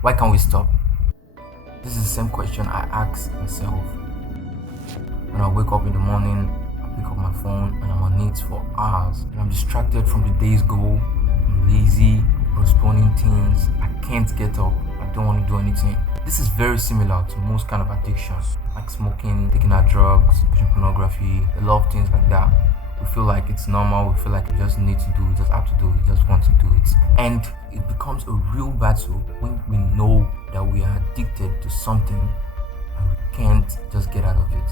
Why can't we stop? This is the same question I ask myself. When I wake up in the morning, I pick up my phone and I'm on it for hours. And I'm distracted from the day's goal. I'm lazy, postponing things. I can't get up. I don't want to do anything. This is very similar to most kind of addictions, like smoking, taking out drugs, watching pornography, a lot of things like that. We feel like it's normal, we feel like we just need to do it, just have to do it, just want to do it. And it becomes a real battle when we know that we are addicted to something and we can't just get out of it.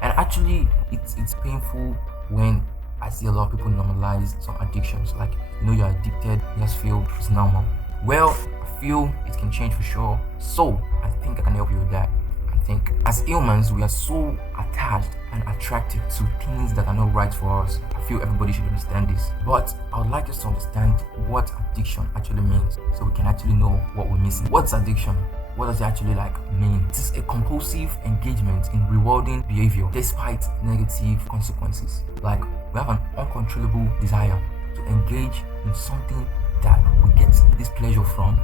And actually, it's painful when I see a lot of people normalize some addictions. Like, you're addicted, you just feel it's normal. Well, I feel it can change for sure. So, I think I can help you with that. I think as humans, we are so attached and attracted to things that are not right for us. I feel everybody should understand this. But I would like us to understand what addiction actually means so we can actually know what we're missing. What's addiction? What does it actually mean? It is a compulsive engagement in rewarding behavior despite negative consequences. Like, we have an uncontrollable desire to engage in something that we get this pleasure from,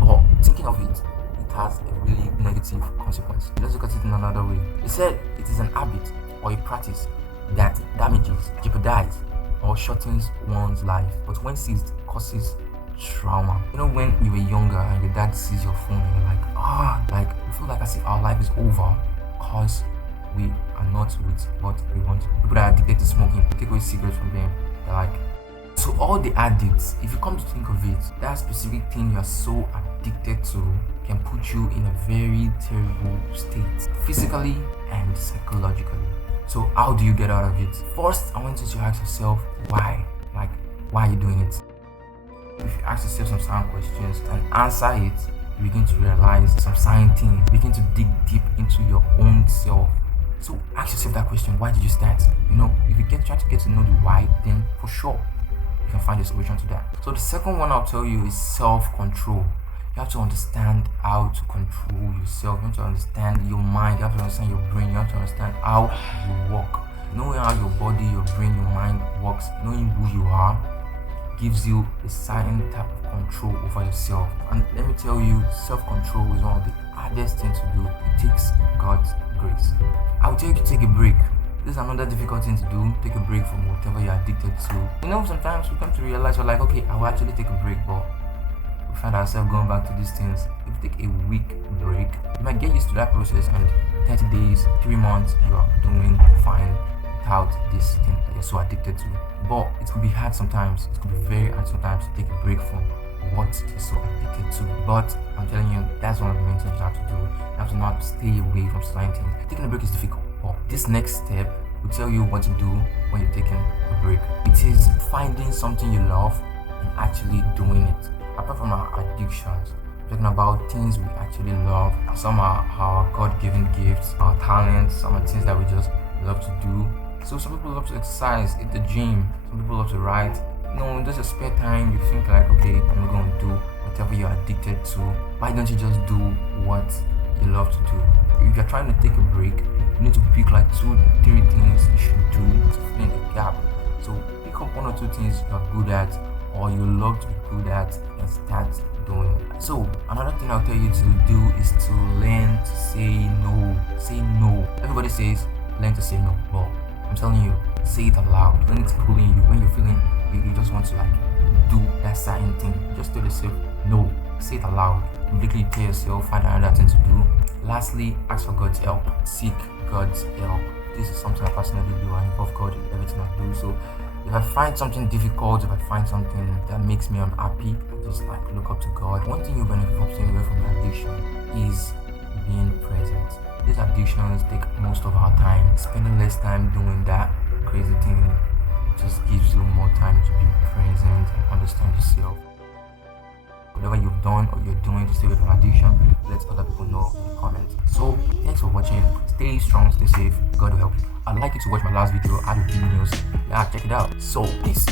but thinking of it, it has a really negative consequence. Let's look at it in another way. They said it is an habit or a practice that damages, jeopardizes, or shortens one's life, but when seized, causes trauma. When you were younger and your dad sees your phone and you're like, we feel like as if our life is over because we are not with what we want. People that are addicted to smoking, take away cigarettes from them, they're like, so all the addicts, if you come to think of it, that specific thing you are so addicted to can put you in a very terrible state, physically and psychologically. So how do you get out of it? First, I want you to ask yourself why. Why are you doing it? If you ask yourself some sound questions and answer it, you begin to realize some sign things. You begin to dig deep into your own self. So ask yourself that question, why did you start? If you try to get to know the why, then for sure you can find a solution to that. So the second one I'll tell you is self-control. You have to understand how to control yourself. You have to understand your mind. You have to understand your brain. You have to understand how you work. Knowing how your body, your brain, your mind works, knowing who you are, gives you a certain type of control over yourself. And let me tell you, self-control is one of the hardest things to do. It takes God's grace. I will tell you to take a break. This is another difficult thing to do. Take a break from whatever you're addicted to. Sometimes we come to realize we're like, okay, I will actually take a break, but we find ourselves going back to these things. If you take a week break, you might get used to that process, and 30 days, 3 months, you are doing fine without this thing that you're so addicted to. But it could be hard sometimes. It could be very hard sometimes to take a break from what you're so addicted to. But I'm telling you, that's one of the main things you have to do. You have to know how to stay away from certain things. Taking a break is difficult. But this next step will tell you what to do when you're taking a break. It is finding something you love and actually doing it. Apart from our addictions, we're talking about things we actually love. Some are our God-given gifts, our talents, some are things that we just love to do. So some people love to exercise, hit the gym. Some people love to write. There's a spare time. You think like, okay, I'm going to do whatever you're addicted to. Why don't you just do what you love to do? If you're trying to take a break, you need to pick like 2-3 things you should do to fill in a gap. So pick up 1 or 2 things you're good at or you love to be good at and start doing it. So another thing I'll tell you to do is to learn to say no. Say no. Everybody says learn to say no, but I'm telling you, say it aloud. When it's pulling you, when you're feeling you just want to do that certain thing, just tell yourself no. Say it aloud. Immediately tell yourself, find another thing to do. Lastly, ask for God's help. Seek God's help. This is something I personally do. I involve God in everything I do. So if I find something difficult, if I find something that makes me unhappy, I just look up to God. One thing you benefit from staying away from your addiction is being present. These addictions take most of our time. Spending less time doing that crazy thing just gives you more time to be present and understand yourself. Whatever you've done or you're doing to stay away from addiction, let other people know in the comments. So thanks for watching. Stay strong, stay safe. God will help you. I'd like you to watch my last video. I do videos. Yeah, check it out. So peace.